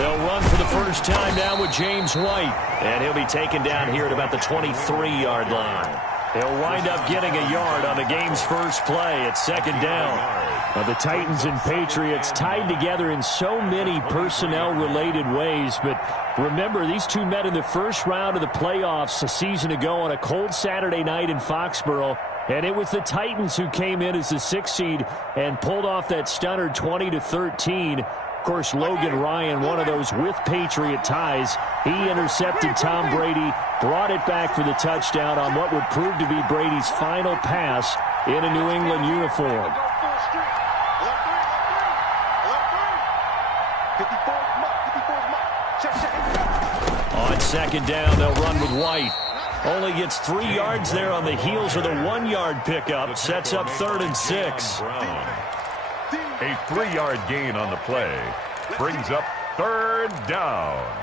They'll run for the first time down with James White. And he'll be taken down here at about the 23-yard line. He'll wind up getting a yard on the game's first play. It's second down. Now, the Titans and Patriots tied together in so many personnel-related ways. But remember, these two met in the first round of the playoffs a season ago on a cold Saturday night in Foxborough. And it was the Titans who came in as the 6th seed and pulled off that stunner 20-13. Of course, Logan Ryan, one of those with Patriot ties. He intercepted Tom Brady, brought it back for the touchdown on what would prove to be Brady's final pass in a New England uniform. On second down, they'll run with White. Only gets 3 yards there on the heels of the 1-yard pickup. Sets up 3rd and 6. A 3-yard gain on the play brings up 3rd down.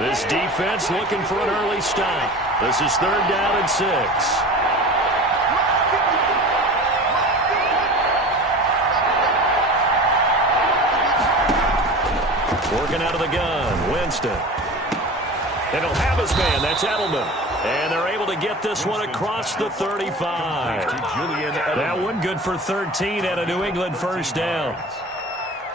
This defense looking for an early stop. This is 3rd down and 6. Working out of the gun, Winston. And he'll have his man, that's Edelman. And they're able to get this one across the 35. That one good for 13 and a New England first down.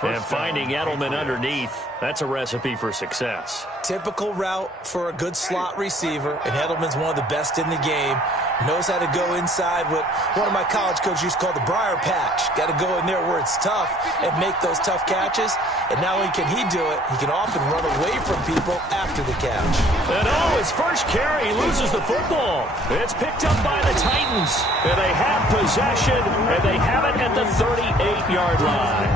And finding Edelman underneath, that's a recipe for success. Typical route for a good slot receiver, and Edelman's one of the best in the game. Knows how to go inside what one of my college coaches used to call the briar patch. Got to go in there where it's tough and make those tough catches. And not only can he do it, he can often run away from people after the catch. And his first carry, he loses the football. It's picked up by the Titans. And they have possession, and they have it at the 38-yard line.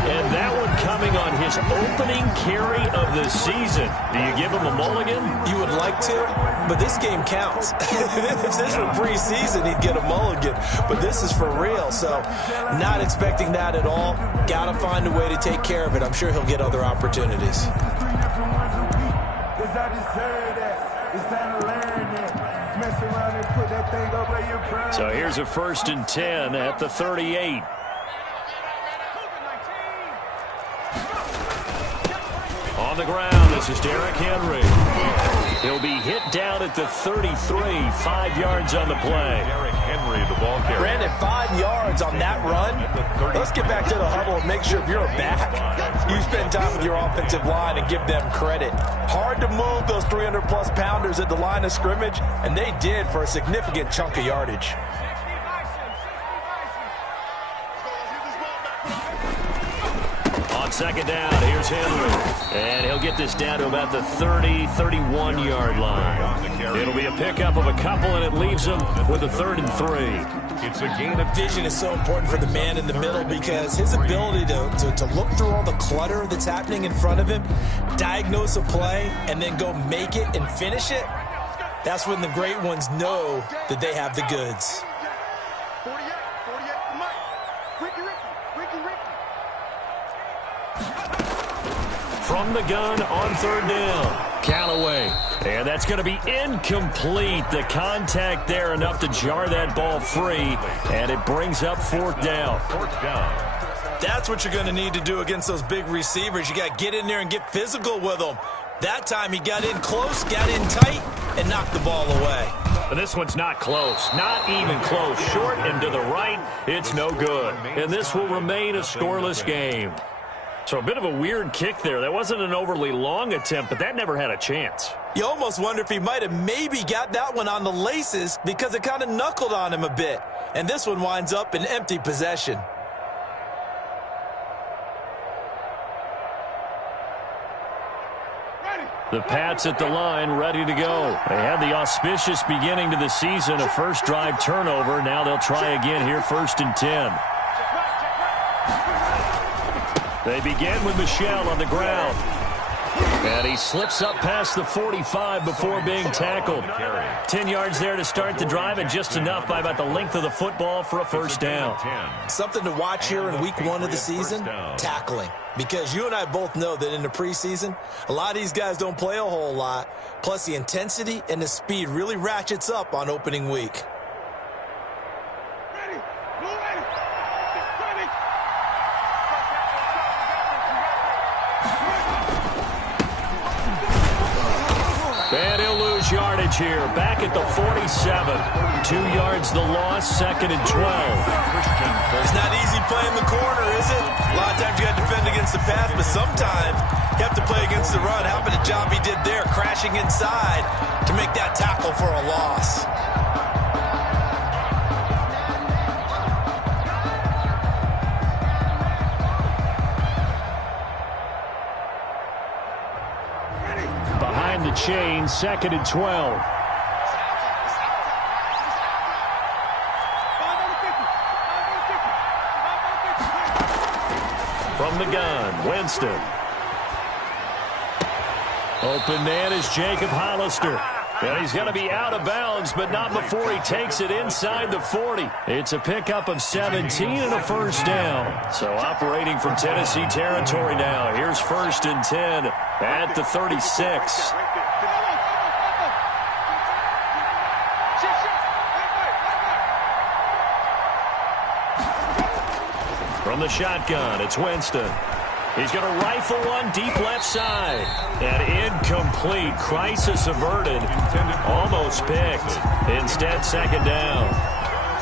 And that one coming on his opening carry of the season. Do you give him a mulligan? You would like to, but this game counts. If this were preseason, he'd get a mulligan. But this is for real, so not expecting that at all. Got to find a way to take care of it. I'm sure he'll get other opportunities. So here's a 1st and 10 at the 38. On the ground, this is Derrick Henry. He'll be hit down at the 33, 5 yards on the play. Derrick Henry, the ball carrier. Brandon, 5 yards on that run. Let's get back to the huddle and make sure if you're a back, you spend time with your offensive line and give them credit. Hard to move those 300-plus pounders at the line of scrimmage, and they did for a significant chunk of yardage. Second down, here's Henry. And he'll get this down to about the 30, 31-yard line. It'll be a pickup of a couple, and it leaves him with a 3rd and 3. It's a gain of vision is so important for the man in the middle because his ability to look through all the clutter that's happening in front of him, diagnose a play, and then go make it and finish it, that's when the great ones know that they have the goods. From the gun on 3rd down, Callaway. And that's going to be incomplete. The contact there enough to jar that ball free, and it brings up 4th down. 4th down. That's what you're going to need to do against those big receivers. You got to get in there and get physical with them. That time he got in close, got in tight, and knocked the ball away. But this one's not close, not even close. Short and to the right, it's no good. And this will remain a scoreless game. So a bit of a weird kick there. That wasn't an overly long attempt, but that never had a chance. You almost wonder if he might have maybe got that one on the laces because it kind of knuckled on him a bit. And this one winds up in empty possession. The Pats at the line, ready to go. They had the auspicious beginning to the season, a first drive turnover. Now they'll try again here, 1st and 10. They begin with Michel on the ground. And he slips up past the 45 before being tackled. 10 yards there to start the drive, and just enough by about the length of the football for a first down. Something to watch here in week 1 of the season, tackling. Because you and I both know that in the preseason, a lot of these guys don't play a whole lot. Plus, the intensity and the speed really ratchets up on opening week. And he'll lose yardage here. Back at the 47. 2 yards the loss, 2nd and 12. It's not easy playing the corner, is it? A lot of times you got to defend against the pass, but sometimes you have to play against the run. How about the job he did there, crashing inside to make that tackle for a loss? Behind the chain, 2nd and 12. From the gun, Winston. Open man is Jacob Hollister. And he's going to be out of bounds, but not before he takes it inside the 40. It's a pickup of 17 and a first down. So operating from Tennessee territory now. Here's 1st and 10 at the 36. From the shotgun, it's Winston. He's going to rifle one deep left side. And incomplete. Crisis averted. Almost picked. Instead, 2nd down.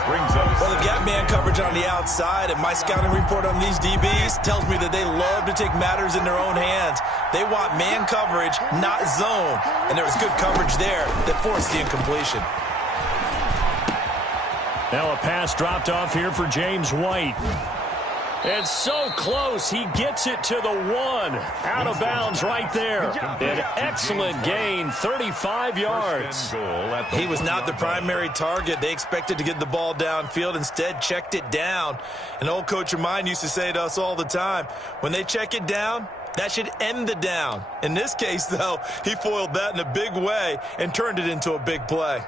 Well, they've got man coverage on the outside, and my scouting report on these DBs tells me that they love to take matters in their own hands. They want man coverage, not zone. And there was good coverage there that forced the incompletion. Now a pass dropped off here for James White. It's so close. He gets it to the 1. Out of bounds right there. An excellent gain, 35 yards. He was not the primary target. They expected to get the ball downfield. Instead, checked it down. An old coach of mine used to say to us all the time, when they check it down, that should end the down. In this case, though, he foiled that in a big way and turned it into a big play.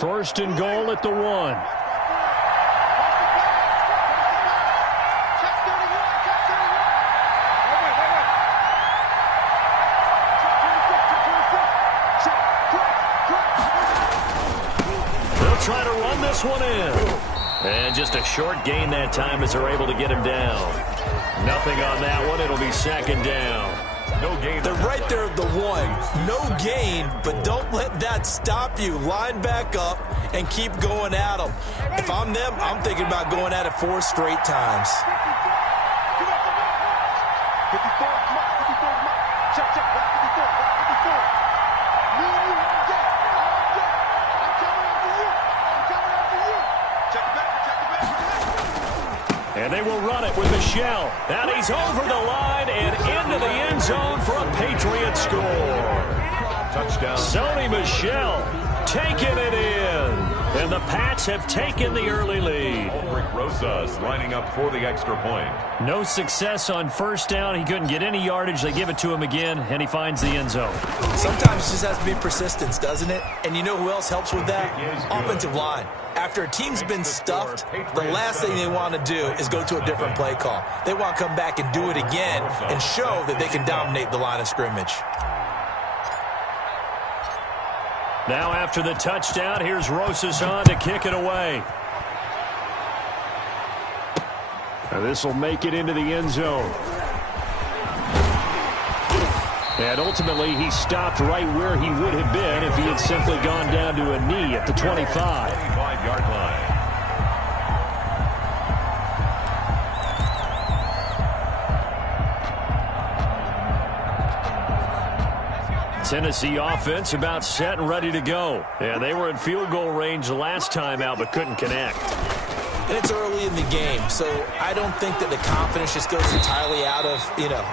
First and goal at the 1. They'll try to run this one in. And just a short gain that time as they're able to get him down. Nothing on that one. It'll be 2nd down. No gain. They're right there at the 1. No gain, but don't let that stop you. Line back up and keep going at them. If I'm them, I'm thinking about going at it 4 straight times. And they will run it with Michel. And he's over the line and into the end zone for a Patriot score. Touchdown. Sony Michel taking it in. And the Pats have taken the early lead. Ulrich Rosas lining up for the extra point. No success on first down. He couldn't get any yardage. They give it to him again, and he finds the end zone. Sometimes it just has to be persistence, doesn't it? And you know who else helps with that? Offensive line. After a team's been stuffed, the last thing they want to do is go to a different play call. They want to come back and do it again and show that they can dominate the line of scrimmage. Now after the touchdown, here's Rosas on to kick it away. This will make it into the end zone. And ultimately, he stopped right where he would have been if he had simply gone down to a knee at the 25. 25-yard line. Tennessee offense about set and ready to go. Yeah, they were in field goal range last time out but couldn't connect. and it's early in the game. So I don't think that the confidence just goes entirely out of,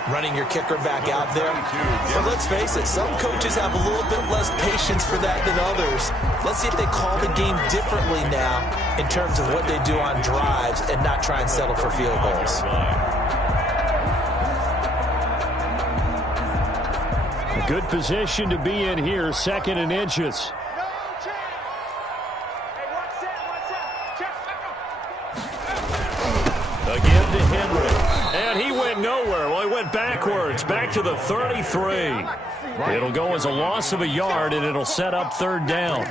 running your kicker back out there. But let's face it, some coaches have a little bit less patience for that than others. Let's see if they call the game differently now in terms of what they do on drives and not try and settle for field goals. A good position to be in here, 2nd and inches. Again to Henry. And he went nowhere. Well, he went backwards, back to the 33. It'll go as a loss of a yard, and it'll set up 3rd down.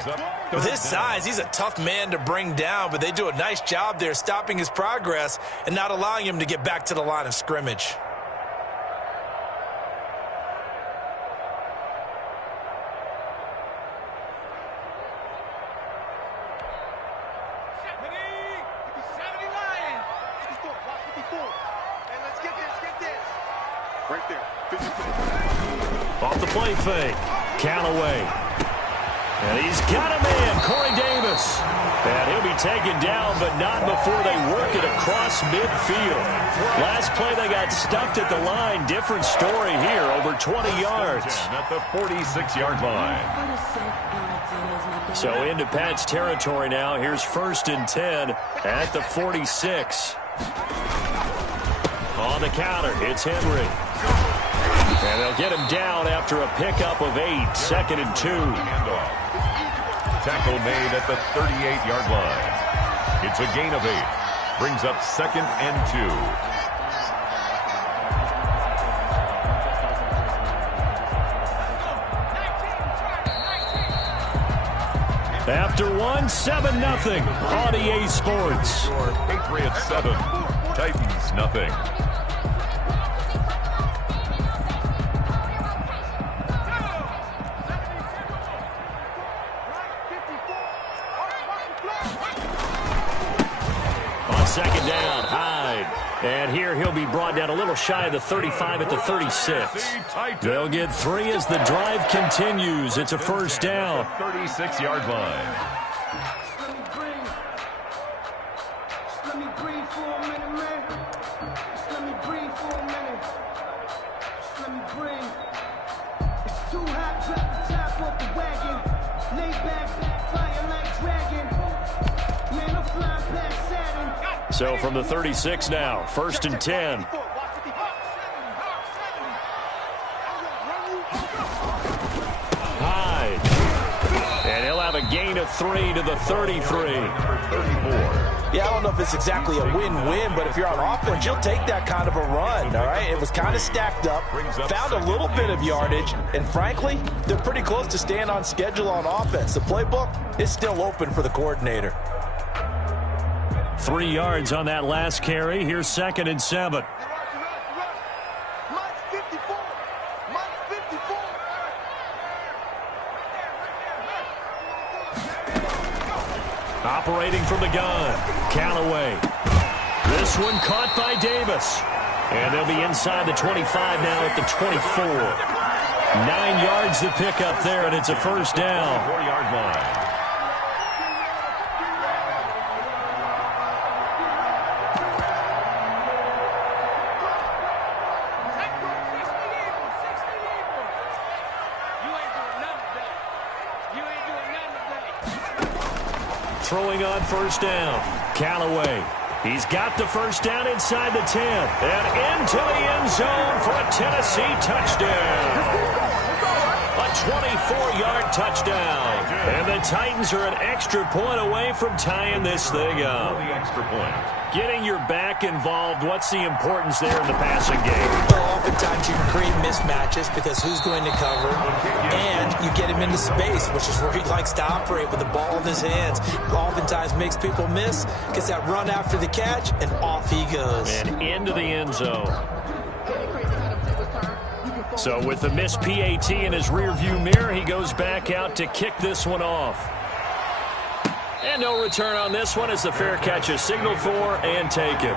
With his size, he's a tough man to bring down, but they do a nice job there stopping his progress and not allowing him to get back to the line of scrimmage. Off the play fake. Callaway. And he's got a man, Corey Davis. And he'll be taken down, but not before they work it across midfield. Last play, they got stuffed at the line. Different story here, over 20 yards. At the 46-yard line. So into Pat's territory now. Here's 1st and 10 at the 46. On the counter, it's Henry. And they'll get him down after a pickup of 8, 2nd and 2. Tackle made at the 38-yard line. It's a gain of 8. Brings up 2nd and 2. After 1, 7-0 on EA Sports. Patriots 7, Titans nothing. On 2nd down, Hyde. And here he'll be brought down a little shy of the 35 at the 36. They'll get 3 as the drive continues. It's a 1st down. 36-yard line. So from the 36 now, 1st and 10. Hyde. And he'll have a gain of 3 to the 33. Yeah, I don't know if it's exactly a win-win, but if you're on offense, you'll take that kind of a run, all right? It was kind of stacked up, found a little bit of yardage, and frankly, they're pretty close to staying on schedule on offense. The playbook is still open for the coordinator. 3 yards on that last carry. Here's 2nd and 7. Operating from the gun, Callaway. This one caught by Davis. And they'll be inside the 25 now at the 24. 9 yards to pick up there, and it's a 1st down. 4-yard line. Throwing on 1st down, Callaway. He's got the 1st down inside the 10 and into the end zone for a Tennessee touchdown. A 24-yard touchdown. And the Titans are an extra point away from tying this thing up. The extra point. Getting your back involved, what's the importance there in the passing game? Well, oftentimes you can create mismatches because who's going to cover, and you get him into space, which is where he likes to operate with the ball in his hands. Oftentimes makes people miss, gets that run after the catch, and off he goes. And into the end zone. So with the missed PAT in his rearview mirror, he goes back out to kick this one off. And no return on this one as the fair catch is signaled for and taken.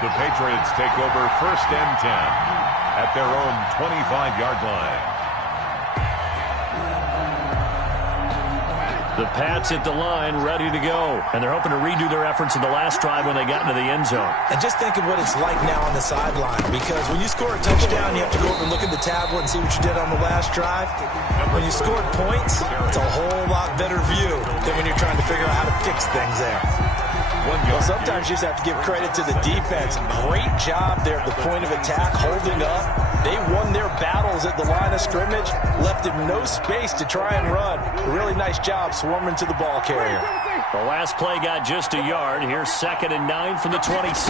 The Patriots take over 1st and 10 at their own 25-yard line. The Pats at the line, ready to go. And they're hoping to redo their efforts in the last drive when they got into the end zone. And just think of what it's like now on the sideline, because when you score a touchdown, you have to go over and look at the tablet and see what you did on the last drive. When you scored points, it's a whole lot better view than when you're trying to figure out how to fix things there. Well, sometimes you just have to give credit to the defense. Great job there at the point of attack, holding up. They won their battles at the line of scrimmage, left him no space to try and run. A really nice job swarming to the ball carrier. The last play got just a yard. Here's 2nd and 9 from the 26.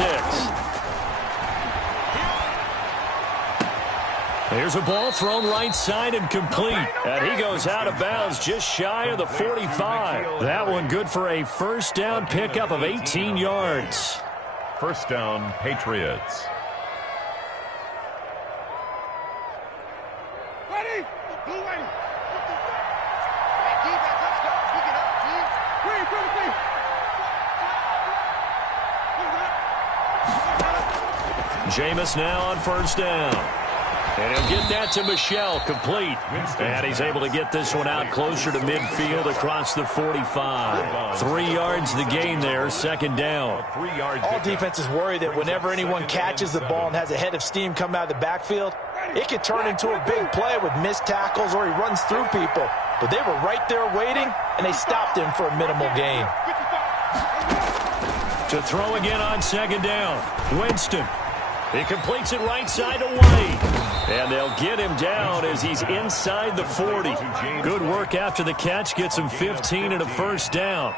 Here's a ball thrown right side and complete. And he goes out of bounds just shy of the 45. That one good for a first down pickup of 18 yards. First down, Patriots. Jameis now on first down. And he'll get that to Michel, complete. And he's able to get this one out closer to midfield across the 45. 3 yards the gain there, 2nd down. All defenses worry that whenever anyone catches the ball and has a head of steam come out of the backfield, it can turn into a big play with missed tackles or he runs through people. But they were right there waiting, and they stopped him for a minimal gain. To throw again on 2nd down, Winston. He completes it right side to White. And they'll get him down as he's inside the 40. Good work after the catch. Gets him 15 and a first down.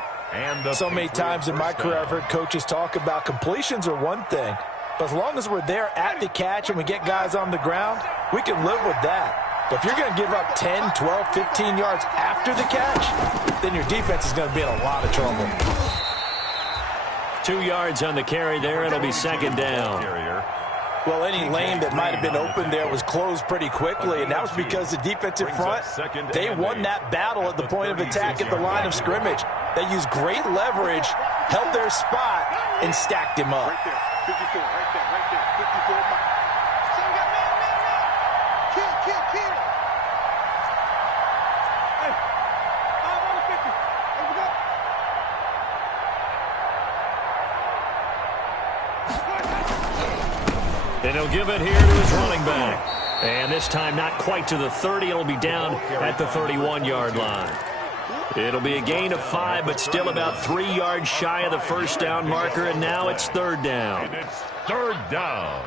So many times in my career I've heard coaches talk about completions are one thing. But as long as we're there at the catch and we get guys on the ground, we can live with that. But if you're going to give up 10, 12, 15 yards after the catch, then your defense is going to be in a lot of trouble. 2 yards on the carry there. It'll be 2nd down. Well, any lane that might have been open there was closed pretty quickly, and that was because the defensive front, they won that battle at the point of attack at the line of scrimmage. They used great leverage, held their spot, and stacked him up. Right there, 54, right there, 54 miles. Kill. Hey, 5 on the 50. Let's go. And he'll give it here to his running back. And this time not quite to the 30. It'll be down at the 31-yard line. It'll be a gain of 5, but still about 3 yards shy of the first down marker. And now it's 3rd down. And it's 3rd down.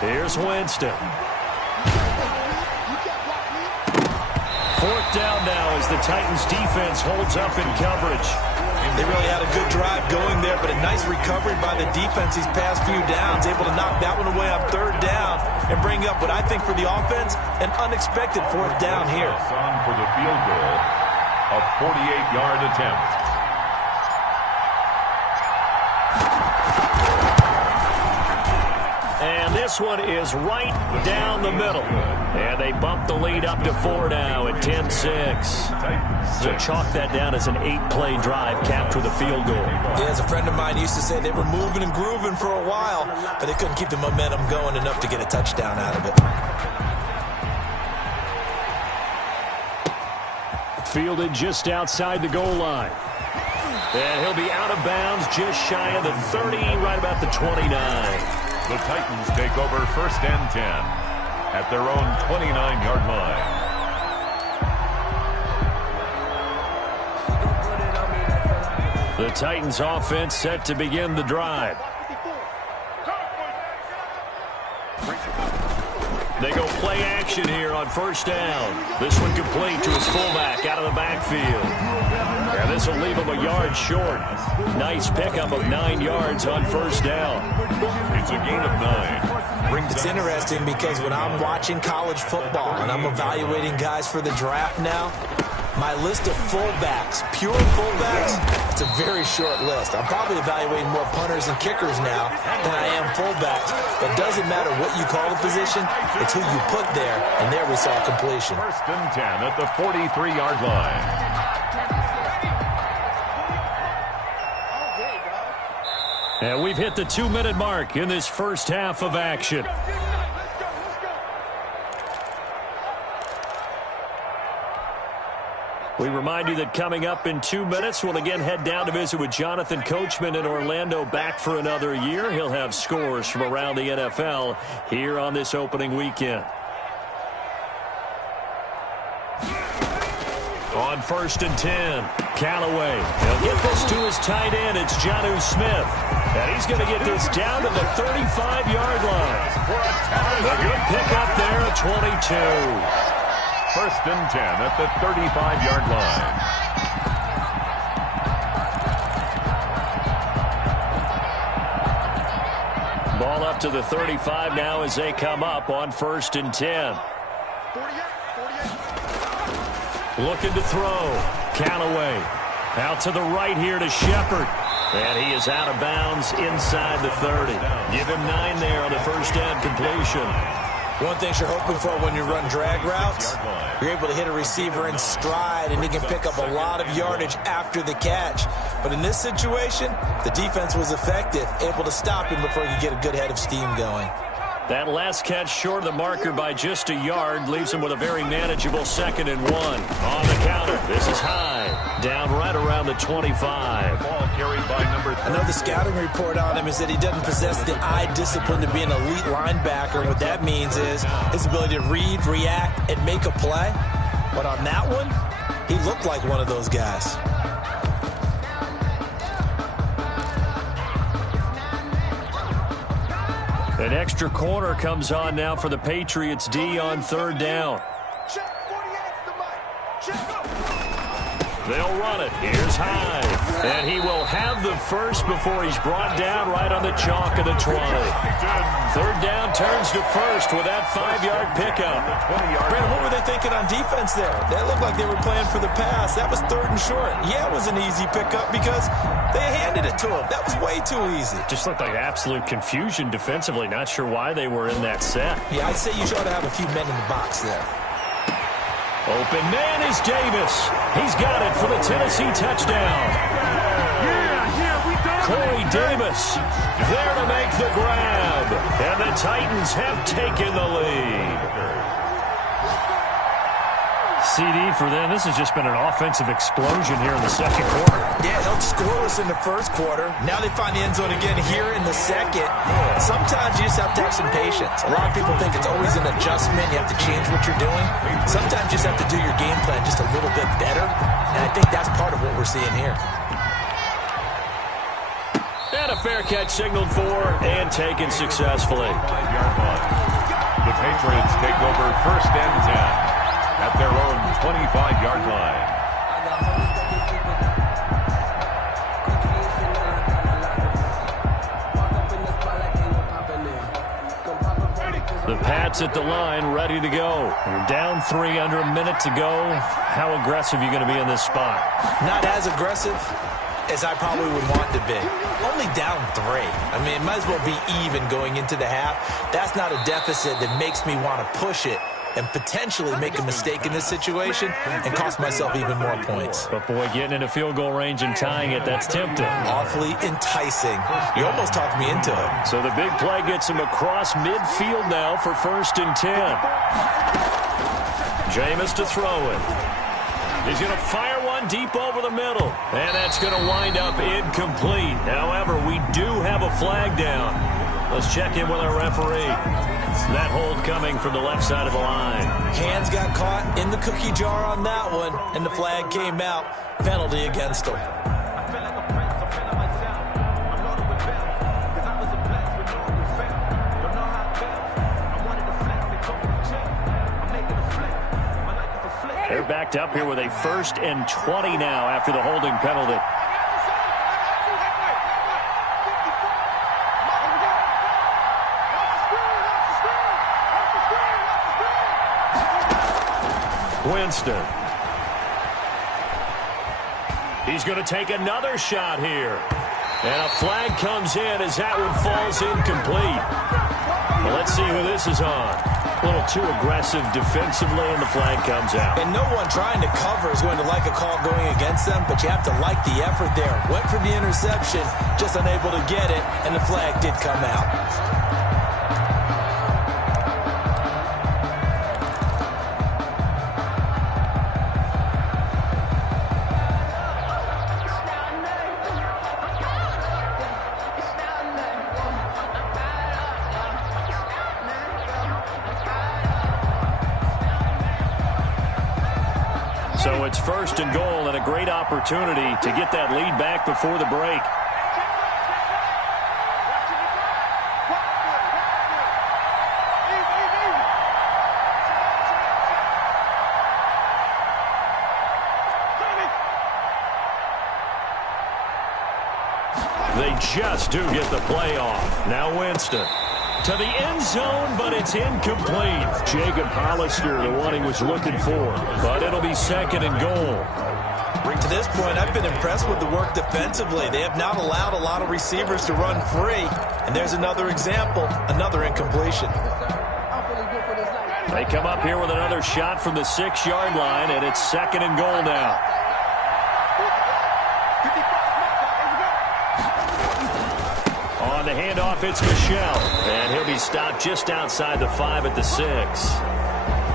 Here's Winston. 4th down now as the Titans defense holds up in coverage. They really had a good drive going there, but a nice recovery by the defense these past few downs, able to knock that one away on 3rd down and bring up what I think for the offense, an unexpected 4th down here. On for the field goal, a 48-yard attempt. And this one is right down the middle. And they bump the lead up to 4 now at 10-6. So chalk that down as an 8-play drive capped with a field goal. Yeah, as a friend of mine used to say, they were moving and grooving for a while, but they couldn't keep the momentum going enough to get a touchdown out of it. Fielded just outside the goal line. And he'll be out of bounds just shy of the 30, right about the 29. The Titans take over 1st and 10 at their own 29-yard line. The Titans offense set to begin the drive. They go play action here on 1st down. This one complete to his fullback out of the backfield. And this will leave him a yard short. Nice pickup of 9 yards on 1st down. It's a gain of 9. It's interesting because when I'm watching college football and I'm evaluating guys for the draft now, My list of fullbacks, pure fullbacks, it's a very short list. I'm probably evaluating more punters and kickers now than I am fullbacks. But it doesn't matter what you call the position, it's who you put there. And there we saw completion. First and 10 at the 43-yard line. And we've hit the 2-minute mark in this first half of action. We remind you that coming up in 2 minutes, we'll again head down to visit with Jonathan Coachman in Orlando, back for another year. He'll have scores from around the NFL here on this opening weekend. On first and 10, Callaway. He'll get this to his tight end. It's Jonnu Smith. And he's going to get this down to the 35-yard line. A good pickup there at 22. First and 10 at the 35-yard line. Ball up to the 35 now as they come up on first and 10. Looking to throw. Callaway out to the right here to Shepard. And he is out of bounds inside the 30. Give him 9 there on the first down completion. One thing you're hoping for when you run drag routes, you're able to hit a receiver in stride and he can pick up a lot of yardage after the catch. But in this situation, the defense was effective, able to stop him before he could get a good head of steam going. That last catch short of the marker by just a yard leaves him with a very manageable 2nd and 1. On the counter, this is high. Down right around the 25. Ball carried by number 3. I know the scouting report on him is that he doesn't possess the eye discipline to be an elite linebacker. What that means is his ability to read, react, and make a play. But on that one, he looked like one of those guys. An extra corner comes on now for the Patriots D on third down. They'll run it. Here's Hyde. And he will have the first before he's brought down right on the chalk of the 20. Third down turns to first with that 5-yard pickup. Brandon, what were they thinking on defense there? That looked like they were playing for the pass. That was 3rd and short. Yeah, it was an easy pickup because they handed it to him. That was way too easy. Just looked like absolute confusion defensively. Not sure why they were in that set. Yeah, I'd say you ought to have a few men in the box there. Open man is Davis. He's got it for the Tennessee touchdown. Corey Davis there to make the grab. And the Titans have taken the lead. CD for them. This has just been an offensive explosion here in the second quarter. Yeah, held scoreless in the first quarter. Now they find the end zone again here in the second. Sometimes you just have to have some patience. A lot of people think it's always an adjustment. You have to change what you're doing. Sometimes you just have to do your game plan just a little bit better. And I think that's part of what we're seeing here. And a fair catch signaled for and taken successfully. 5-yard line. The Patriots take over first and 10 at their own 25-yard line. The Pats at the line, ready to go. You're down 3 under a minute to go. How aggressive are you going to be in this spot? Not as aggressive as I probably would want to be. Only down 3. I mean, it might as well be even going into the half. That's not a deficit that makes me want to push it and potentially make a mistake in this situation and cost myself even more points. But, boy, getting into field goal range and tying it, that's tempting. Awfully enticing. You almost talked me into it. So the big play gets him across midfield now for first and 10. Jameis to throw it. He's going to fire one deep over the middle. And that's going to wind up incomplete. However, we do have a flag down. Let's check in with our referee. That hold coming from the left side of the line. Hands got caught in the cookie jar on that one, and the flag came out. Penalty against him. They're backed up here with a 1st and 20 now after the holding penalty. Winston. He's going to take another shot here. And a flag comes in as that one falls incomplete. Well, let's see who this is on. A little too aggressive defensively, and the flag comes out. And no one trying to cover is going to like a call going against them, but you have to like the effort there. Went for the interception, just unable to get it, and the flag did come out. So it's first and goal, and a great opportunity to get that lead back before the break. They just do get the play off. Now Winston. To the end zone, but it's incomplete. Jacob Hollister, the one he was looking for. But it'll be second and goal. To this point, I've been impressed with the work defensively. They have not allowed a lot of receivers to run free. And there's another example, another incompletion. They come up here with another shot from the 6-yard line, and it's second and goal now. On the handoff, it's Michel. And he'll be stopped just outside the 5 at the 6.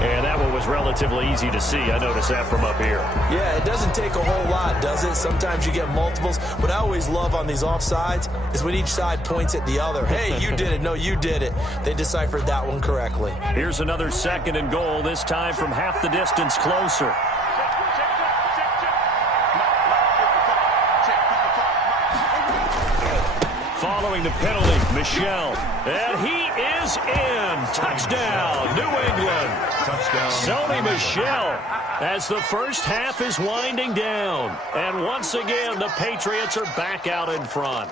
And that one was relatively easy to see. I noticed that from up here. Yeah, it doesn't take a whole lot, does it? Sometimes you get multiples. What I always love on these offsides is when each side points at the other. Hey, you did it. No, you did it. They deciphered that one correctly. Here's another second and goal, this time from half the distance closer. Following the penalty, Michel. And he is in. Touchdown, New England. Touchdown. Sony Michel as the first half is winding down. And once again, the Patriots are back out in front.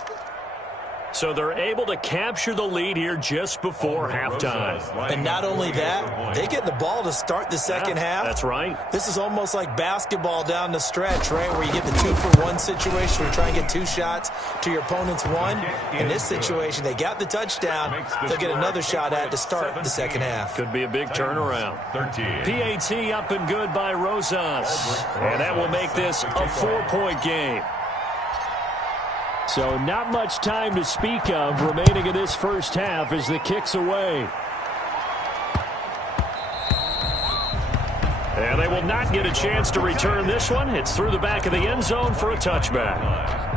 So they're able to capture the lead here just before halftime. And not only that, they get the ball to start the second half. That's right. This is almost like basketball down the stretch, right, where you get the 2-for-1 situation where you try and get 2 shots to your opponent's 1. In this situation, they got the touchdown. They'll get another shot at to start the second half. Could be a big turnaround. PAT up and good by Rosas. And that will make this a 4-point game. So not much time to speak of remaining in this first half as the kick's away. And they will not get a chance to return this one. It's through the back of the end zone for a touchback.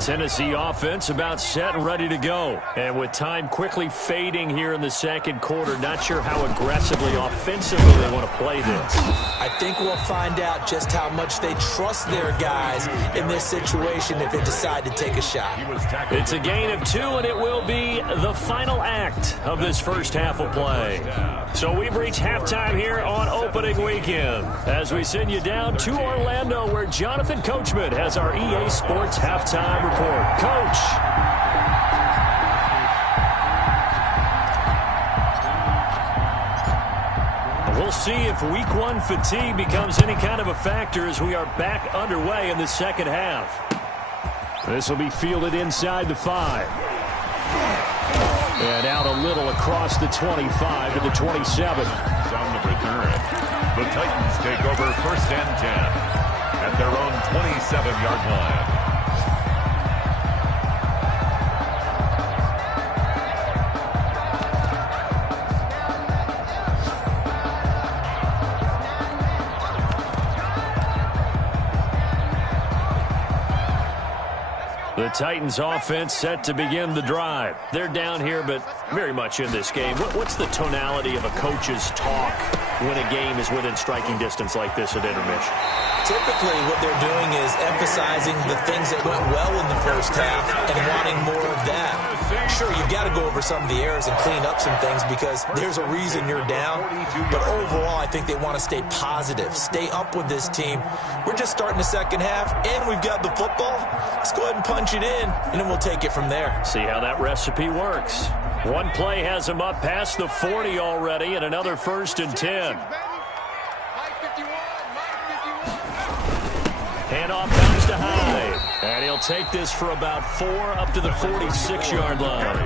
Tennessee offense about set and ready to go. And with time quickly fading here in the second quarter, not sure how aggressively offensively they want to play this. I think we'll find out just how much they trust their guys in this situation if they decide to take a shot. It's a gain of 2, and it will be the final act of this first half of play. So we've reached halftime here on opening weekend as we send you down to Orlando where Jonathan Coachman has our EA Sports halftime report. Coach. We'll see if week 1 fatigue becomes any kind of a factor as we are back underway in the second half. This will be fielded inside the 5. And out a little across the 25 to the 27. On the return, the Titans take over first and 10 at their own 27-yard line. The Titans offense set to begin the drive. They're down here, but very much in this game. What's the tonality of a coach's talk when a game is within striking distance like this at intermission? Typically, what they're doing is emphasizing the things that went well in the first half and wanting more of that. Sure, you've got to go over some of the errors and clean up some things because there's a reason you're down. But overall, I think they want to stay positive, stay up with this team. We're just starting the second half, and we've got the football. Let's go ahead and punch it in, and then we'll take it from there. See how that recipe works. One play has them up past the 40 already, and another 1st and 10. Handoff bounce to Hyde. And he'll take this for about 4 up to the 46-yard line.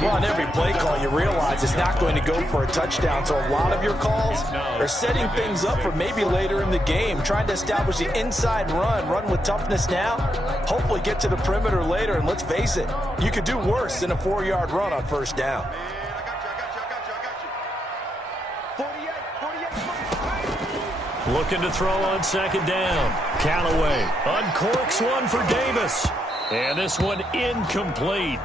Well, on every play call, you realize it's not going to go for a touchdown. So a lot of your calls are setting things up for maybe later in the game, trying to establish the inside run with toughness now, hopefully get to the perimeter later. And let's face it, you could do worse than a 4-yard run on 1st down. Looking to throw on 2nd down. Callaway uncorks one for Davis. And this one incomplete.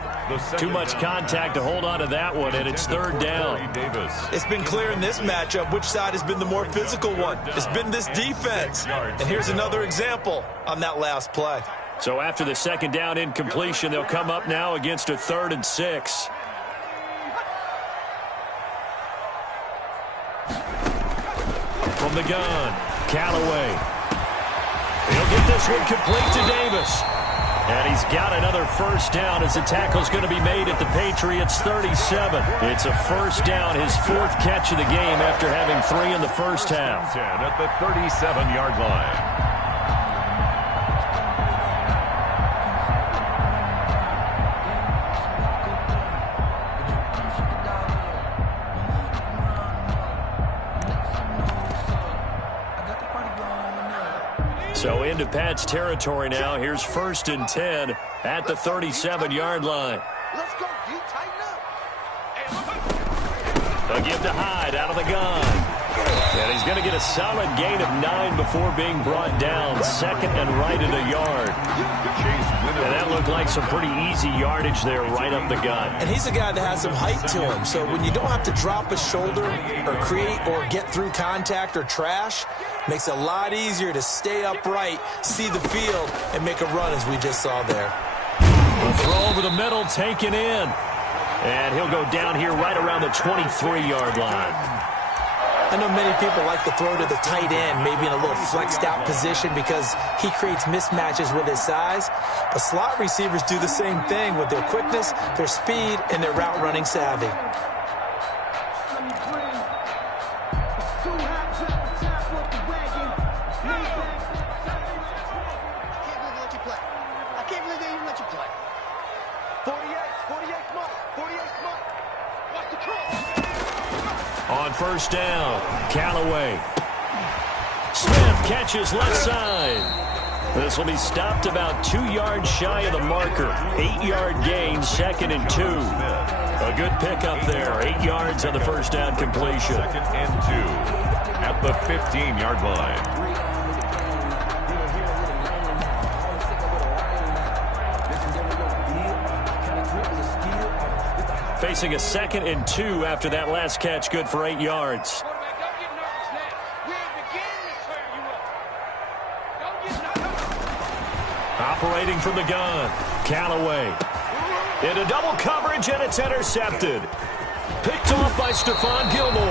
Too much contact to hold on to that one, and it's 3rd down. It's been clear in this matchup which side has been the more physical one. It's been this defense. And here's another example on that last play. So after the 2nd down incompletion, they'll come up now against a 3rd and 6. From the gun, Callaway. He'll get this one complete to Davis. And he's got another 1st down as the tackle's going to be made at the Patriots' 37. It's a 1st down, his 4th catch of the game after having 3 in the 1st half. 10 at the 37-yard line. So into Pat's territory now. Here's 1st and 10 at the 37-yard line. Let's go, D. Tighten up. They'll give to Hyde out of the gun. And he's going to get a solid gain of 9 before being brought down. 2nd and right at a yard. And that looked like some pretty easy yardage there right up the gut. And he's a guy that has some height to him. So when you don't have to drop a shoulder or create or get through contact or trash, makes it a lot easier to stay upright, see the field, and make a run as we just saw there. The throw over the middle, taken in. And he'll go down here right around the 23-yard line. I know many people like to throw to the tight end, maybe in a little flexed out position because he creates mismatches with his size. But slot receivers do the same thing with their quickness, their speed, and their route running savvy. On 1st down, Callaway. Smith catches left side. This will be stopped about 2 yards shy of the marker. 8-yard gain, 2nd and 2. A good pickup there. 8 yards on the 1st down completion. 2nd and 2 at the 15-yard line. Facing a 2nd and 2 after that last catch, good for 8 yards. Operating from the gun, Callaway. Into double coverage, and it's intercepted. Picked off by Stephon Gilmore.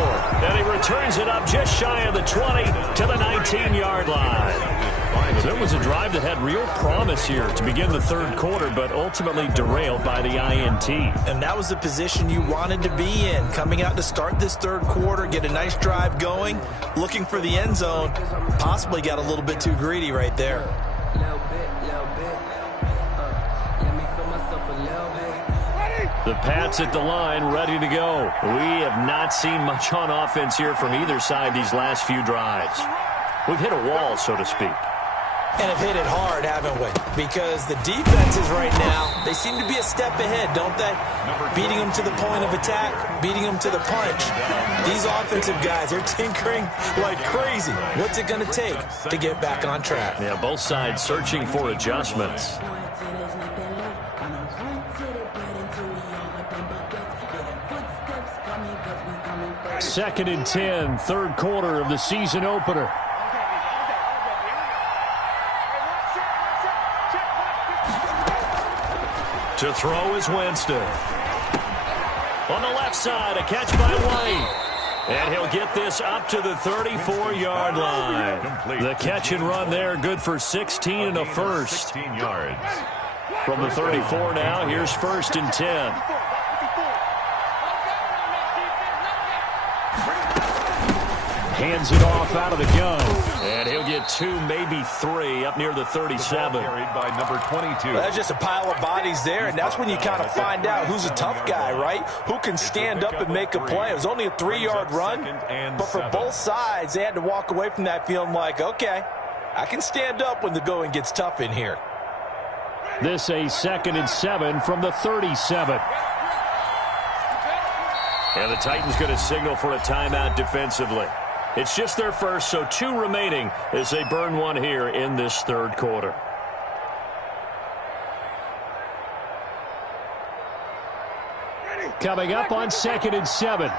And he returns it up just shy of the 20 to the 19-yard line. So it was a drive that had real promise here to begin the 3rd quarter, but ultimately derailed by the INT. And that was the position you wanted to be in, coming out to start this 3rd quarter, get a nice drive going, looking for the end zone, possibly got a little bit too greedy right there. The Pats at the line, ready to go. We have not seen much on offense here from either side these last few drives. We've hit a wall, so to speak. And have hit it hard, haven't we? Because the defenses right now, they seem to be a step ahead, don't they? Beating them to the point of attack, beating them to the punch. These offensive guys, they're tinkering like crazy. What's it going to take to get back on track? Yeah, both sides searching for adjustments. Second and 10, 3rd quarter of the season opener. To throw is Winston. On the left side, a catch by White. And he'll get this up to the 34-yard line. Complete. The catch and run there, good for 16 and a first. 16 yards. From the 34 now, here's 1st and 10. Hands it off out of the gun. And he'll get 2, maybe 3, up near the 37. Carried by number 22. That's just a pile of bodies there, and that's when you kind of find out who's a tough guy, right? Who can stand up and make a play. It was only a 3-yard run, but for both sides, they had to walk away from that feeling like, okay, I can stand up when the going gets tough in here. This a 2nd and 7 from the 37. And the Titans going to signal for a timeout defensively. It's just their first, so 2 remaining as they burn one here in this 3rd quarter. Coming up on 2nd and 7.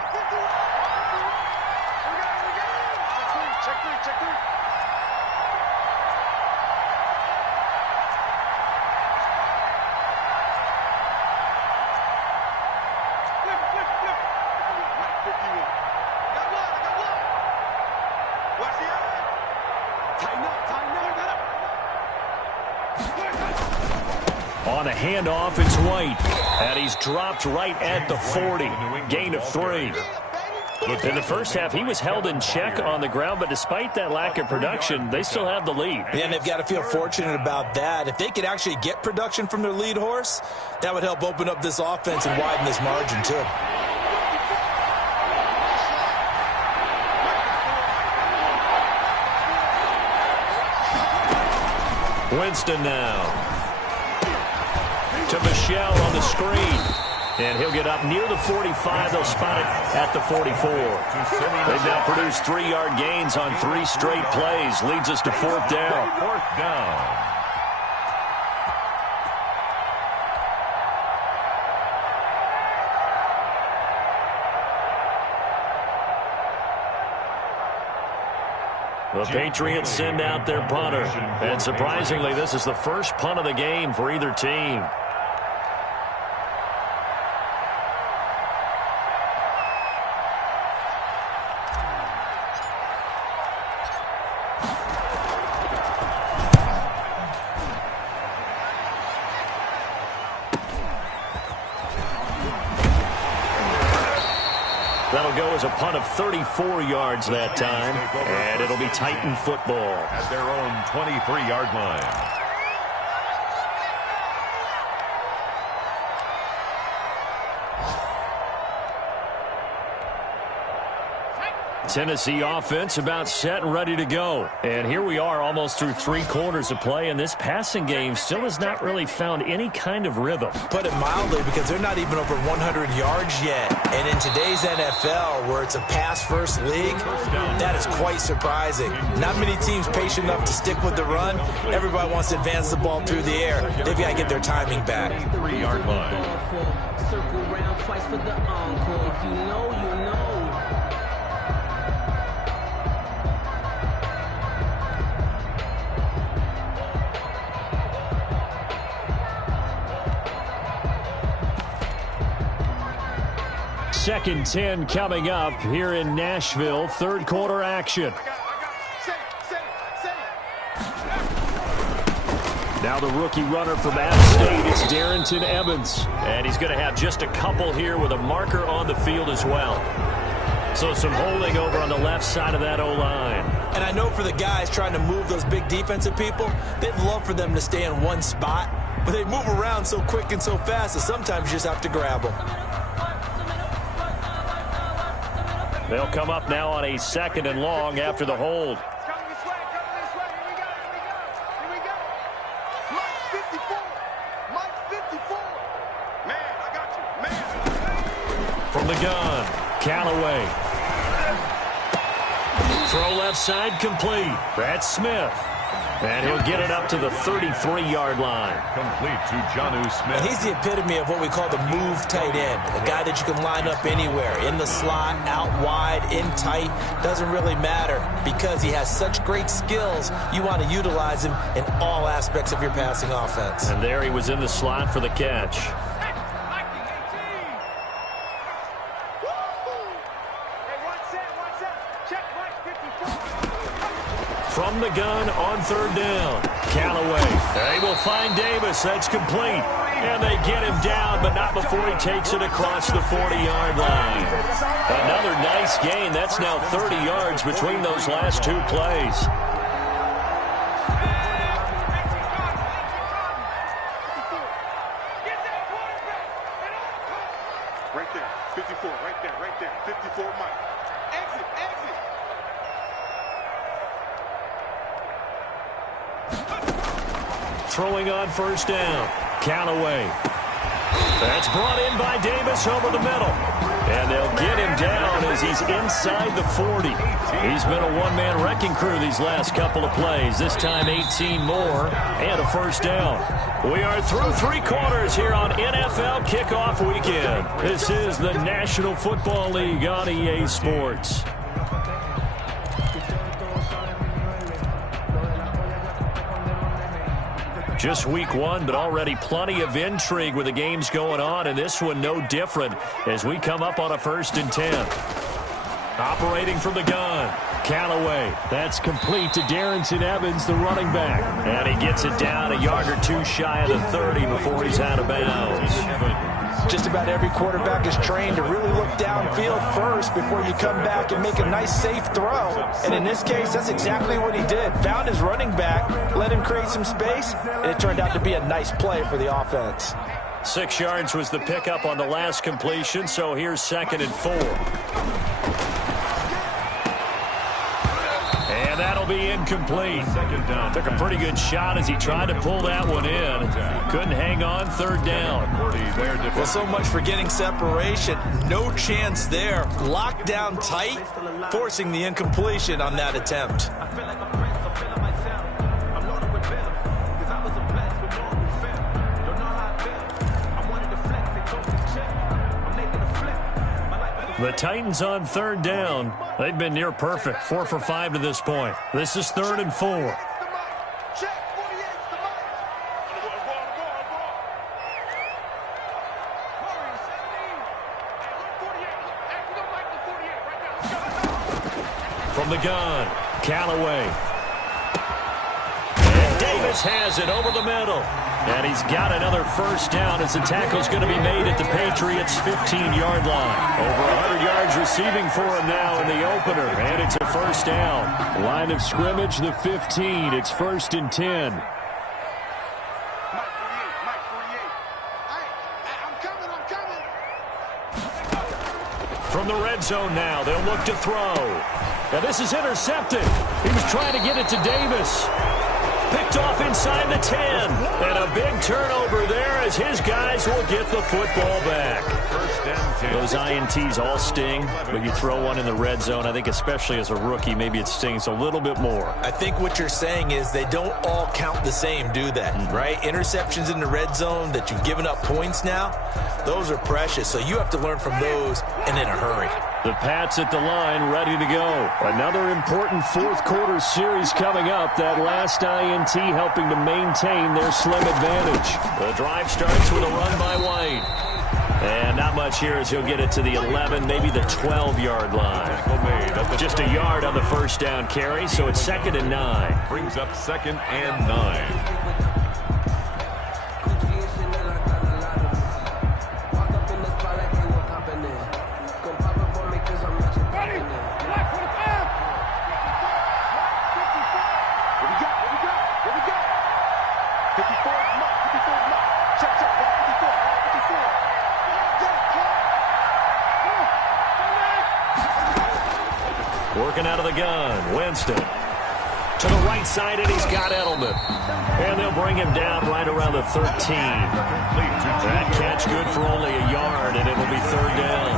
On a handoff, it's White. And he's dropped right at the 40. Gain of 3. In the first half, he was held in check on the ground, but despite that lack of production, they still have the lead. And they've got to feel fortunate about that. If they could actually get production from their lead horse, that would help open up this offense and widen this margin, too. Winston now. To Michelle on the screen. And he'll get up near the 45. They'll spot it at the 44. They've now produced 3-yard gains on 3 straight plays. Leads us to 4th down. 4th down. The Patriots send out their punter. And surprisingly, this is the first punt of the game for either team. That'll go as a punt of 34 yards that time, and it'll be Titan football. At their own 23-yard line. Tennessee offense about set and ready to go. And here we are almost through 3 quarters of play, and this passing game still has not really found any kind of rhythm. Put it mildly, because they're not even over 100 yards yet. And in today's NFL, where it's a pass-first league, that is quite surprising. Not many teams patient enough to stick with the run. Everybody wants to advance the ball through the air. They've got to get their timing back. 3-yard line. Circle round twice for the encore. If you know, you know. Second 10 coming up here in Nashville. 3rd quarter action. Now the rookie runner from App State is Darrington Evans. And he's going to have just a couple here with a marker on the field as well. So some holding over on the left side of that O-line. And I know for the guys trying to move those big defensive people, they'd love for them to stay in one spot. But they move around so quick and so fast that sometimes you just have to grab them. They'll come up now on a 2nd and long after the hold. From the gun, Callaway. Throw left side complete. That's Smith. And he'll get it up to the 33-yard line. Complete to Jonnu Smith. And he's the epitome of what we call the move tight end. A guy that you can line up anywhere. In the slot, out wide, in tight. Doesn't really matter because he has such great skills. You want to utilize him in all aspects of your passing offense. And there he was in the slot for the catch. From the gun on third down. Callaway. They will find Davis. That's complete. And they get him down, but not before he takes it across the 40-yard line. Another nice gain. That's now 30 yards between those last two plays. Right there. 54. Right there. Right there. 54, Mike. Exit. Exit. Throwing on first down. Callaway. That's brought in by Davis over the middle. And they'll get him down as he's inside the 40. He's been a one-man wrecking crew these last couple of plays. This time 18 more and a first down. We are through three quarters here on NFL Kickoff Weekend. This is the National Football League on EA Sports. Just week one, but already plenty of intrigue with the games going on, and this one no different as we come up on a 1st and 10. Operating from the gun, Callaway. That's complete to Darrington Evans, the running back. And he gets it down a yard or two shy of the 30 before he's out of bounds. Just about every quarterback is trained to really look downfield first before you come back and make a nice, safe throw. And in this case, that's exactly what he did. Found his running back, let him create some space, and it turned out to be a nice play for the offense. 6 yards was the pickup on the last completion, so here's 2nd and 4. And that'll be incomplete. Took a pretty good shot as he tried to pull that one in. Couldn't hang on, 3rd down. Well, so much for getting separation. No chance there. Locked down tight, forcing the incompletion on that attempt. The Titans on 3rd down. They've been near perfect. 4 for 5 to this point. This is 3rd and 4. From the gun, Callaway. And Davis has it over the middle. And he's got another first down as the tackle's going to be made at the Patriots' 15-yard line. Over 100 yards receiving for him now in the opener. And it's a first down. Line of scrimmage, the 15. It's 1st and 10. From the red zone now, they'll look to throw. Now this is intercepted. He was trying to get it to Davis. Picked off inside the 10. And a big turnover there as his guys will get the football back. Those INTs all sting, but you throw one in the red zone, I think especially as a rookie, maybe it stings a little bit more. I think what you're saying is they don't all count the same, do they? Right? Interceptions in the red zone that you've given up points now, those are precious. So you have to learn from those and in a hurry. The Pats at the line, ready to go. Another important fourth quarter series coming up. That last INT helping to maintain their slim advantage. The drive starts with a run by White. And not much here as he'll get it to the 11, maybe the 12-yard line. Just a yard on the first down carry, so it's 2nd and 9. Brings up 2nd and 9. Working out of the gun, Winston. To the right side, and he's got Edelman. And they'll bring him down right around the 13. That catch good for only a yard, and it'll be 3rd down.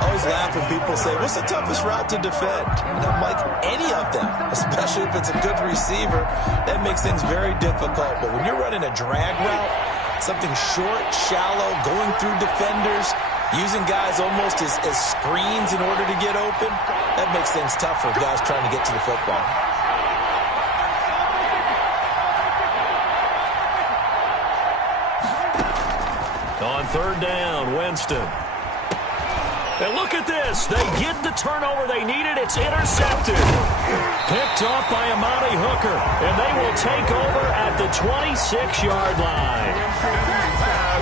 Always laugh when people say, what's the toughest route to defend? And I'm like, any of them, especially if it's a good receiver. That makes things very difficult. But when you're running a drag route, something short, shallow, going through defenders, using guys almost as screens in order to get open, that makes things tough for guys trying to get to the football. On third down, Winston. And look at this. They get the turnover they needed. It's intercepted. Picked off by Amani Hooker. And they will take over at the 26-yard line.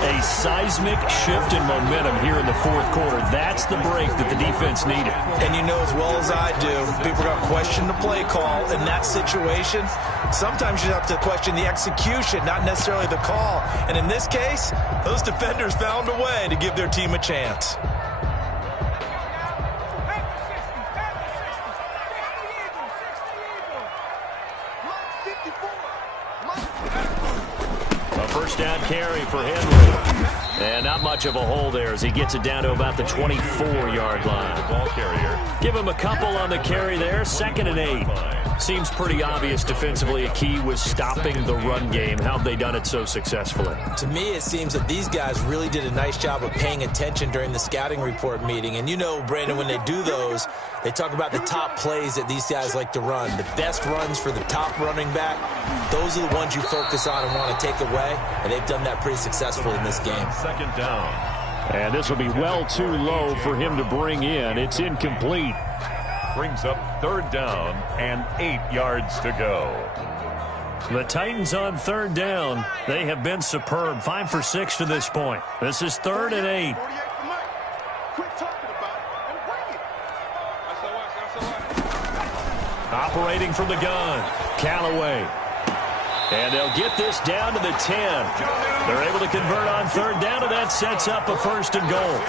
A seismic shift in momentum here in the fourth quarter. That's the break that the defense needed. And you know as well as I do, people are going to question the play call in that situation. Sometimes you have to question the execution, not necessarily the call. And in this case, those defenders found a way to give their team a chance. A first down carry for Henry. And not much of a hole there as he gets it down to about the 24-yard line. The ball carrier. Give him a couple on the carry there. 2nd and 8. Seems pretty obvious defensively a key was stopping the run game. How have they done it so successfully? To me, it seems that these guys really did a nice job of paying attention during the scouting report meeting. And you know, Brandon, when they do those, they talk about the top plays that these guys like to run. The best runs for the top running back, those are the ones you focus on and want to take away. And they've done that pretty successfully in this game. 2nd down. And this will be well too low for him to bring in. It's incomplete. Brings up 3rd down and 8 yards to go. The Titans on 3rd down. They have been superb. 5 for 6 to this point. This is 3rd and 8. Operating from the gun, Callaway. And they'll get this down to the 10. They're able to convert on 3rd down, and that sets up a 1st and goal.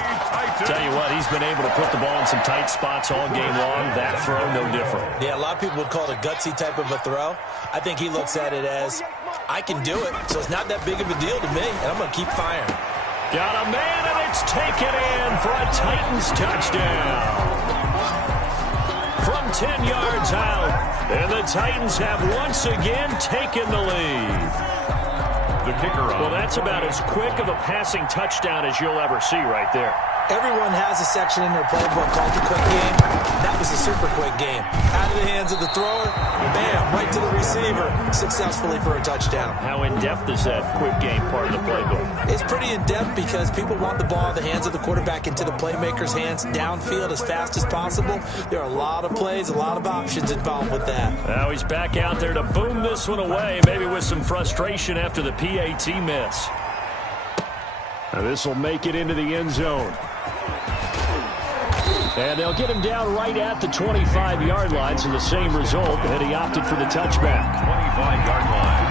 Tell you what, he's been able to put the ball in some tight spots all game long. That throw, no different. Yeah, a lot of people would call it a gutsy type of a throw. I think he looks at it as, I can do it, so it's not that big of a deal to me, and I'm going to keep firing. Got a man, and it's taken in for a Titans touchdown. From 10 yards out, and the Titans have once again taken the lead. The kicker on. Well, that's about as quick of a passing touchdown as you'll ever see right there. Everyone has a section in their playbook called the quick game. That was a super quick game. Out of the hands of the thrower, bam, right to the receiver, successfully for a touchdown. How in-depth is that quick game part of the playbook? It's pretty in-depth because people want the ball in the hands of the quarterback into the playmaker's hands downfield as fast as possible. There are a lot of plays, a lot of options involved with that. Now he's back out there to boom this one away, maybe with some frustration after the PAT miss. Now this will make it into the end zone. And they'll get him down right at the 25-yard line, so the same result, and he opted for the touchback. 25-yard line.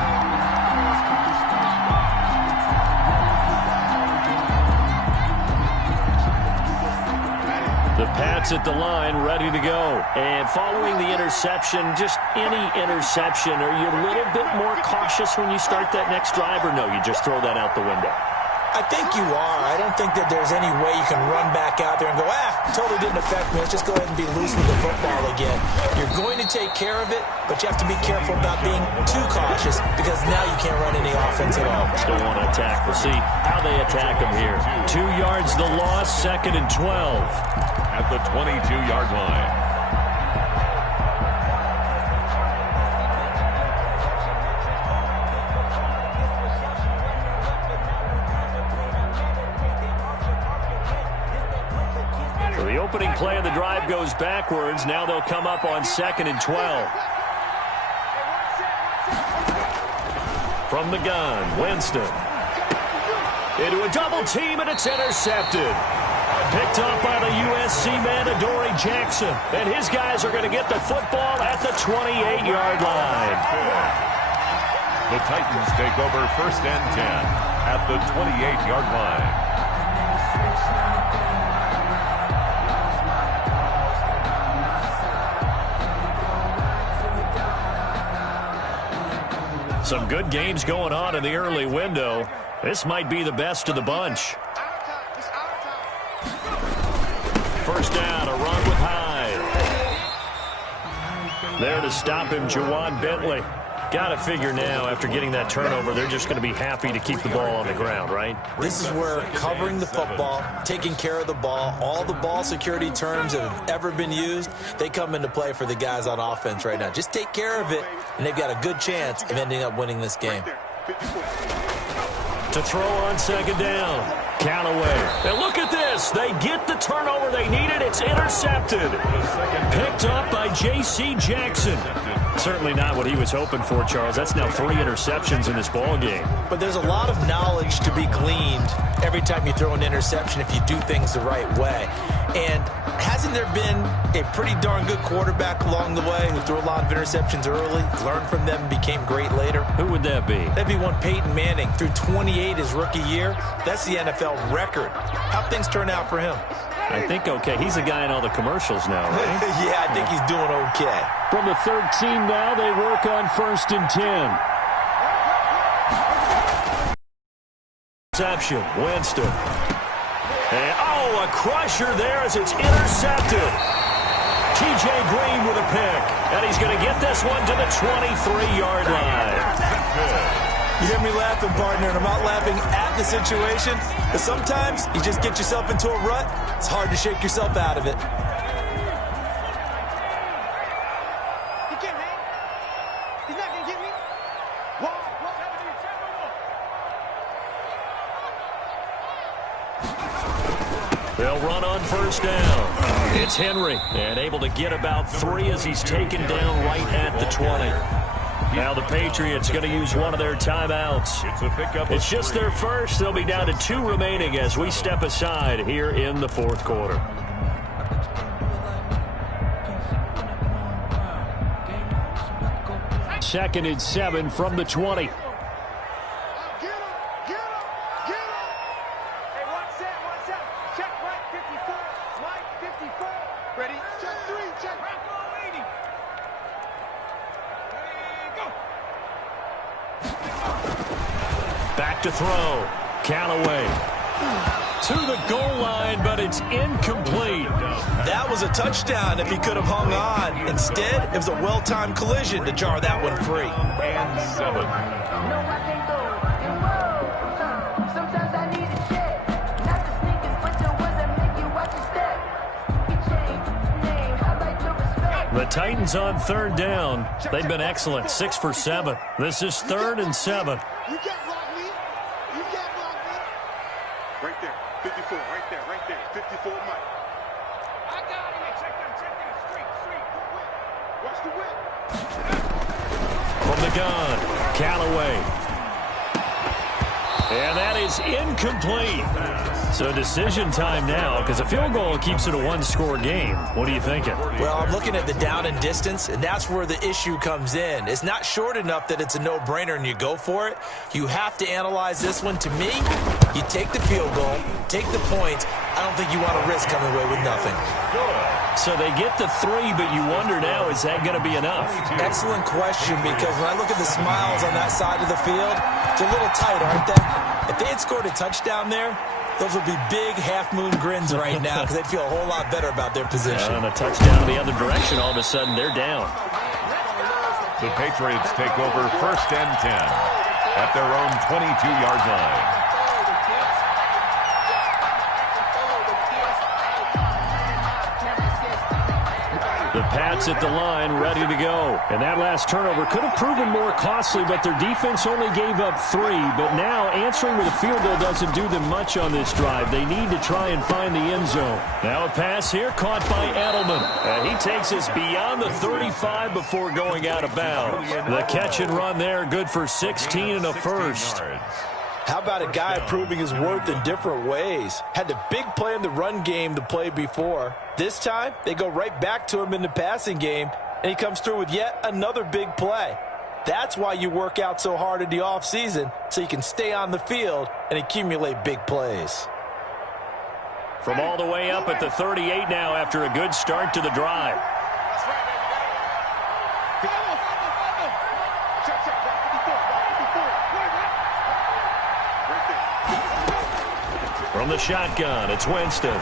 The Pats at the line, ready to go. And following the interception, just any interception, are you a little bit more cautious when you start that next drive, or no, you just throw that out the window? I think you are. I don't think that there's any way you can run back out there and go, totally didn't affect me. Let's just go ahead and be loose with the football again. You're going to take care of it, but you have to be careful about being too cautious because now you can't run any offense at all. Still want to attack. We'll see how they attack him here. 2 yards the loss, 2nd and 12. At the 22-yard line. The opening play of the drive goes backwards. Now they'll come up on 2nd and 12. From the gun, Winston. Into a double team, and it's intercepted. Picked up by the USC man, Adoree Jackson. And his guys are going to get the football at the 28-yard line. The Titans take over 1st and 10 at the 28-yard line. Some good games going on in the early window. This might be the best of the bunch. first down, a run with Hyde. There to stop him, Jawan Bentley. Got to figure now, after getting that turnover, they're just going to be happy to keep the ball on the ground, right? This is where covering the football, taking care of the ball, all the ball security terms that have ever been used, they come into play for the guys on offense right now. Just take care of it, and they've got a good chance of ending up winning this game. To throw on second down, Callaway. And look at this. They get the turnover they needed. It's intercepted. Picked up by J.C. Jackson. Certainly not what he was hoping for, Charles. That's now 3 interceptions in this ball game. But there's a lot of knowledge to be gleaned every time you throw an interception if you do things the right way. And hasn't there been a pretty darn good quarterback along the way who threw a lot of interceptions early, learned from them, became great later? Who would that be? That'd be one Peyton Manning. Threw 28 his rookie year. That's the NFL record. How'd things turn out for him? I think okay. He's a guy in all the commercials now, right? Yeah, I think he's doing okay. From the 13 now, they work on 1st and 10. Interception, Winston. And, a crusher there as it's intercepted. T.J. Green with a pick. And he's going to get this one to the 23-yard line. You hear me laughing, partner, and I'm not laughing at the situation. But sometimes you just get yourself into a rut. It's hard to shake yourself out of it. He can't hang. He's not going to get me. They'll run on first down. It's Henry, and able to get about 3 as he's taken down right at the 20. Now the Patriots going to use one of their timeouts. It's just their first. They'll be down to 2 remaining as we step aside here in the 4th quarter. Second and 7 from the 20. Back to throw. Callaway to the goal line, but it's incomplete. That was a touchdown if he could have hung on. Instead, it was a well-timed collision to jar that one free. And 7. Sometimes I need a check. Not the sneakers, but the ones that make you watch your step. You change name, I like your respect. The Titans on 3rd down. They've been excellent, 6 for 7. This is 3rd and 7. You can't block me. You can't block me. Right there. 54. Right there. 54 Mike. I got him. Check that. Street. Watch the whip. From the gun, Callaway. And that is incomplete. So decision time now, because a field goal keeps it a 1-score game. What are you thinking? Well, I'm looking at the down and distance, and that's where the issue comes in. It's not short enough that it's a no-brainer and you go for it. You have to analyze this one. To me, you take the field goal, take the points. I don't think you want to risk coming away with nothing. So they get the 3, but you wonder now, is that going to be enough? Excellent question, because when I look at the smiles on that side of the field, it's a little tight, aren't they? If they had scored a touchdown there, those would be big half-moon grins right now because they'd feel a whole lot better about their position. And a touchdown the other direction, all of a sudden they're down. The Patriots take over 1st and 10 at their own 22-yard line. The Pats at the line, ready to go. And that last turnover could have proven more costly, but their defense only gave up 3. But now answering with a field goal doesn't do them much on this drive. They need to try and find the end zone. Now a pass here caught by Edelman. And he takes us beyond the 35 before going out of bounds. The catch and run there, good for 16 and a first. How about a guy proving his worth in different ways? Had the big play in the run game the play before. This time, they go right back to him in the passing game, and he comes through with yet another big play. That's why you work out so hard in the offseason, so you can stay on the field and accumulate big plays. From all the way up at the 38 now after a good start to the drive. From the shotgun, it's Winston.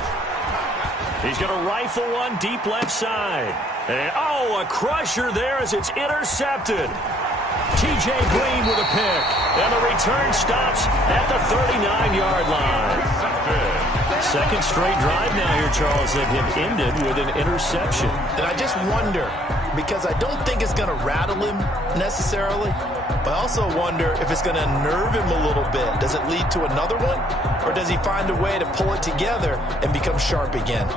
He's going to rifle one deep left side. And, a crusher there as it's intercepted. T.J. Green with a pick. And the return stops at the 39-yard line. Second straight drive now here, Charles, that have ended with an interception. And I just wonder, because I don't think it's going to rattle him necessarily, but I also wonder if it's going to nerve him a little bit. Does it lead to another one? Or does he find a way to pull it together and become sharp again?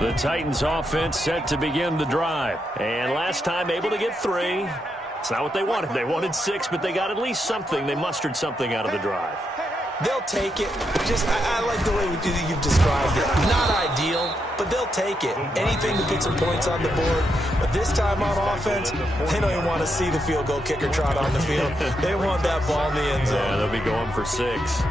The Titans offense set to begin the drive. And last time able to get 3. It's not what they wanted. They wanted 6, but they got at least something. They mustered something out of the drive. They'll take it. I like the way you've described it. Not ideal, but they'll take it. Anything to put some points on the board. But this time on offense, they don't even want to see the field goal kicker trot on the field. They want that ball in the end zone. Yeah, they'll be going for 6.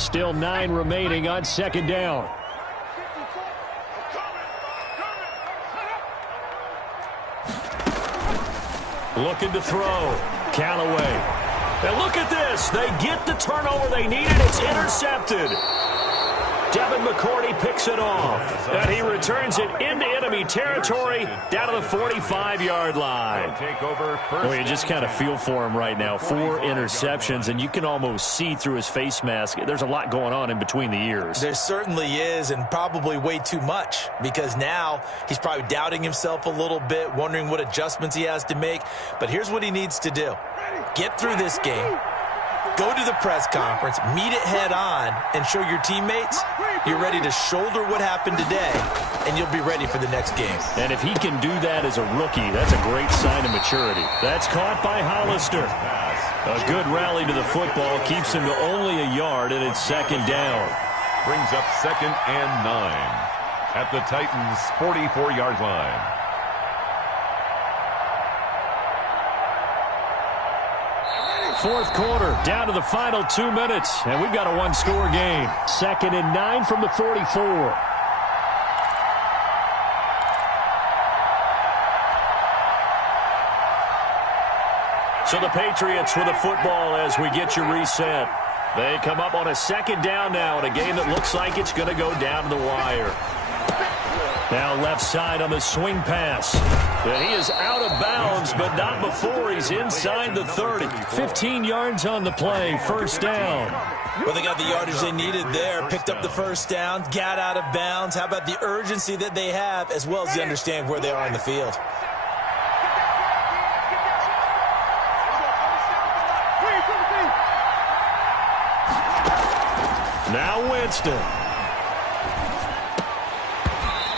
Still 9 remaining on second down. Looking to throw. Callaway. And look at this. They get the turnover they needed. It's intercepted. Devin McCourty picks it off. And he returns it into enemy territory down to the 45-yard line. Well, you just kind of feel for him right now. 4 interceptions, and you can almost see through his face mask. There's a lot going on in between the ears. There certainly is, and probably way too much, because now he's probably doubting himself a little bit, wondering what adjustments he has to make. But here's what he needs to do. Get through this game. Go to the press conference, meet it head on, and show your teammates you're ready to shoulder what happened today, and you'll be ready for the next game. And if he can do that as a rookie, that's a great sign of maturity. That's caught by Hollister. A good rally to the football keeps him to only a yard, and it's second down. Brings up 2nd and 9 at the Titans' 44-yard line. Fourth quarter, down to the final 2 minutes, and we've got a one-score game. 2nd and 9 from the 44. So the Patriots with the football as we get you reset. They come up on a second down now in a game that looks like it's going to go down to the wire. Now left side on the swing pass. And he is out of bounds, but not before he's inside the 30. 15 yards on the play, first down. Well, they got the yardage they needed there, picked up the first down, got out of bounds. How about the urgency that they have, as well as they understand where they are in the field? Now Winston.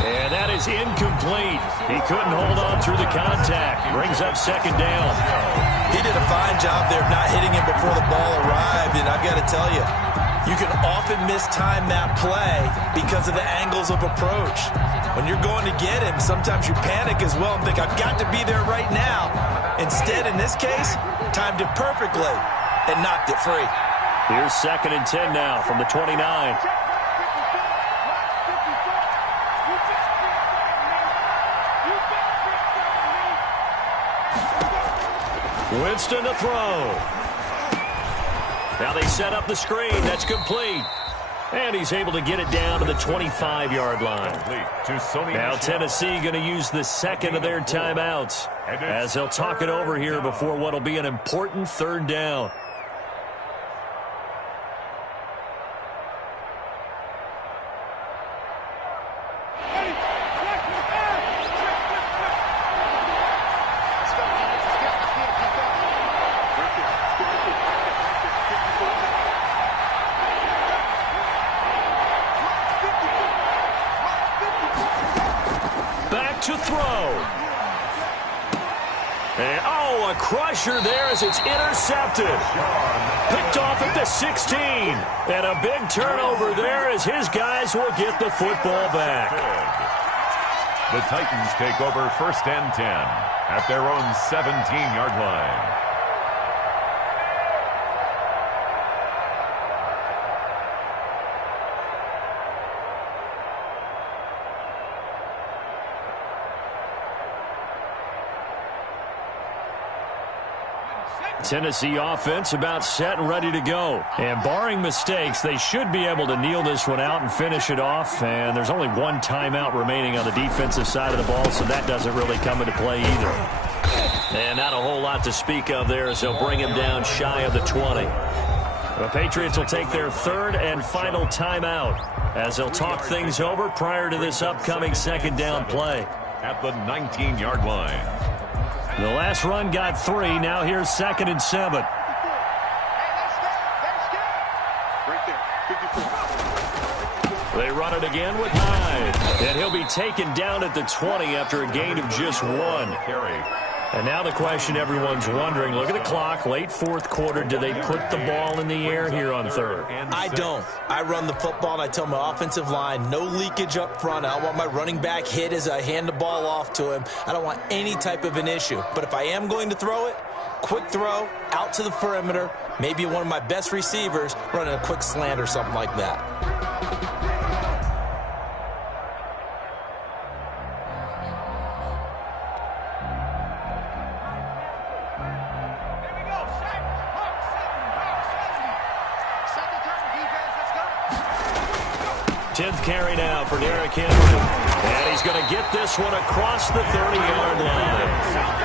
And that is incomplete. He couldn't hold on through the contact. Brings up second down. He did a fine job there of not hitting him before the ball arrived, and I've got to tell you, you can often mistime that play because of the angles of approach. When you're going to get him, sometimes you panic as well and think, I've got to be there right now. Instead, in this case, timed it perfectly and knocked it free. Here's 2nd and 10 now from the 29. Winston to throw. Now they set up the screen. That's complete. And he's able to get it down to the 25-yard line. Now Tennessee going to use the second of their timeouts as they'll talk it over here before what will be an important third down. To throw. And, a crusher there as it's intercepted. Picked off at the 16. And a big turnover there as his guys will get the football back. The Titans take over 1st and 10 at their own 17-yard line. Tennessee offense about set and ready to go. And barring mistakes, they should be able to kneel this one out and finish it off. And there's only one timeout remaining on the defensive side of the ball, so that doesn't really come into play either. And not a whole lot to speak of there as they'll bring him down shy of the 20. The Patriots will take their third and final timeout as they'll talk things over prior to this upcoming second down play. At the 19-yard line. The last run got 3. Now here's 2nd and 7. They run it again with Hyde. And he'll be taken down at the 20 after a gain of just 1. Carry. And now the question everyone's wondering, look at the clock, late fourth quarter, do they put the ball in the air here on third? I don't. I run the football and I tell my offensive line, no leakage up front. I don't want my running back hit as I hand the ball off to him. I don't want any type of an issue. But if I am going to throw it, quick throw, out to the perimeter, maybe one of my best receivers running a quick slant or something like that. Carry now for Derrick Henry. And he's going to get this one across the 30-yard line.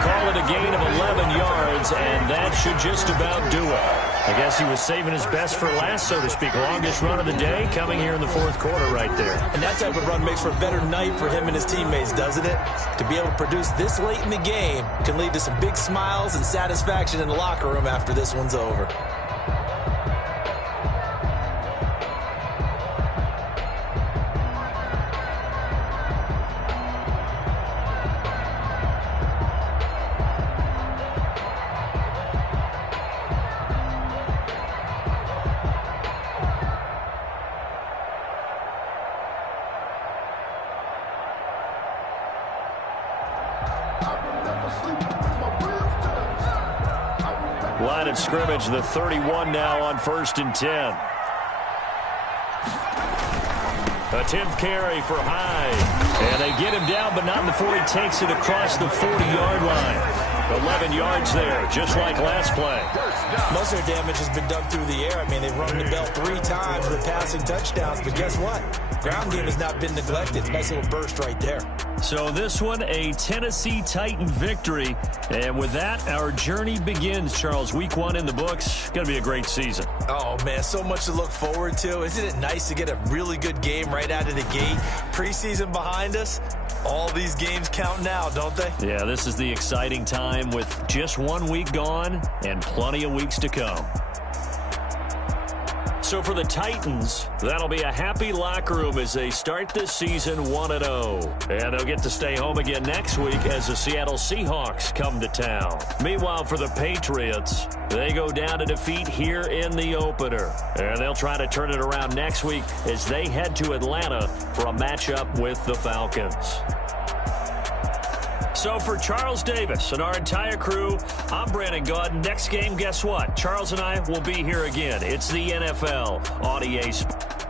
Call it a gain of 11 yards, and that should just about do it. I guess he was saving his best for last, so to speak. Longest run of the day coming here in the fourth quarter right there. And that type of run makes for a better night for him and his teammates, doesn't it? To be able to produce this late in the game can lead to some big smiles and satisfaction in the locker room after this one's over. Line of scrimmage, the 31 now on 1st and 10. A 10th carry for Hyde. And they get him down, but not before he takes it across the 40-yard line. 11 yards there, just like last play. Most of their damage has been done through the air. I mean, they've run the bell 3 times with passing touchdowns, but guess what? Ground game has not been neglected. Nice little burst right there. So this one, a Tennessee Titan victory. And with that, our journey begins, Charles. Week 1 in the books. Going to be a great season. Oh, man, so much to look forward to. Isn't it nice to get a really good game right out of the gate? Preseason behind us. All these games count now, don't they? Yeah, this is the exciting time with just 1 week gone and plenty of weeks to come. So for the Titans, that'll be a happy locker room as they start this season 1-0. And they'll get to stay home again next week as the Seattle Seahawks come to town. Meanwhile, for the Patriots, they go down to defeat here in the opener. And they'll try to turn it around next week as they head to Atlanta for a matchup with the Falcons. So for Charles Davis and our entire crew, I'm Brandon Gaudin. Next game, guess what? Charles and I will be here again. It's the NFL on EA Sports.